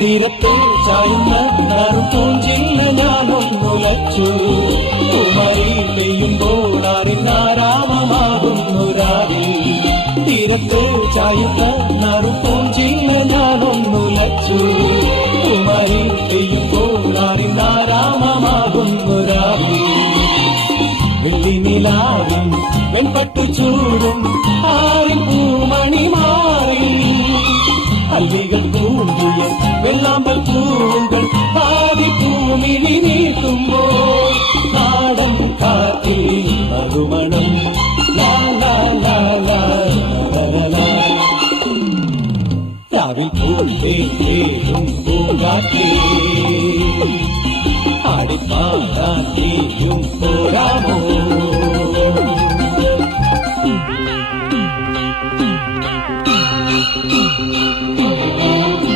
തീരത്തെ ചായുന്ന പൂഞ്ചില്ല ഞാനൊന്നുലച്ചു കുമരി പെയ്യുമ്പോൾ അറിഞ്ഞാരാമമാകുന്നു രാവിൽ തീരത്തെ ചായുന്ന പൂഞ്ചില്ല ഞാനൊന്നുലച്ചു കുമരി പെയ്യുമ്പോൾ അറിഞ്ഞാരാമമാകുന്നു രാവിൽ വെള്ളിനിലാവിൻ വെൺപട്ടു ചൂടും ആരിൻ പൂമണി മാറി അല്ലികൾ പൂണ്ടിയ വെള്ളാമ്പൽ പൂവുകൾ പാതി പൂമിനി നീട്ടുമ്പോൾ നാടൻ കാറ്റിൽ മറുമണം രാവിൽ പൂന്തേരും പൂങ്കാറ്റേ ആടിപ്പാടാത്തിയും പോരാമോ